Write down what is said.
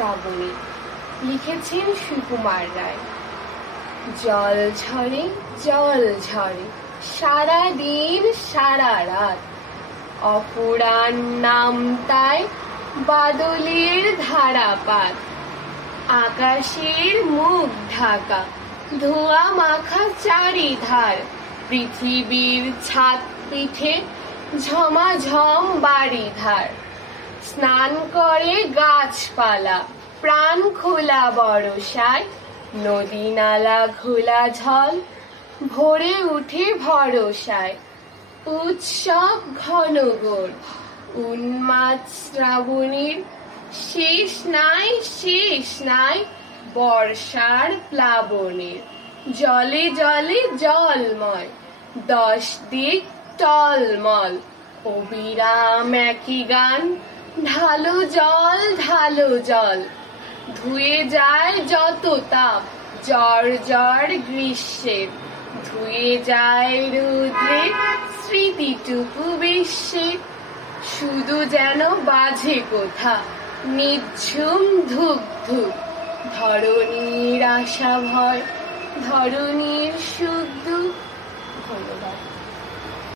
শ্রাবণী, লিখেছেন সুকুমার রায়। জল ঝরে জল ঝরে সারা দিন সারা রাত, অপুরাণ নাম তাই বাদলের ধারাপাত। আকাশের মুখ ঢাকা ধোঁয়া মাখা চারিধার, পৃথিবীর ছাদ পিঠে ঝমাঝম বাড়িধার। স্নান করে গাছপালা প্রাণ খোলা বরসায়, নদী নালা ঘোলা ঝল ভরে উঠে ভরসায়। উৎসব ঘনঘোর উন্মাদ শ্রাবণীর, শেষ নাই শেষ নাই বর্ষার প্লাবনের। জলে জলে জলময় 10 দিক টলমল, অবিরাম একই গান ঢালো জল ঢালো জল। ধুয়ে যায় যত তাপ জ্বর জ্বর গ্রীষ্মের, ধুয়ে যায় রুদ্রে স্মৃতিটুকু বিশ্বের। শুধু যেন বাজে কোথা নিঝুম ধুক ধুক, ধরণীর আশা ভয় ধরণীর সুখ দুঃখ। ধন্যবাদ।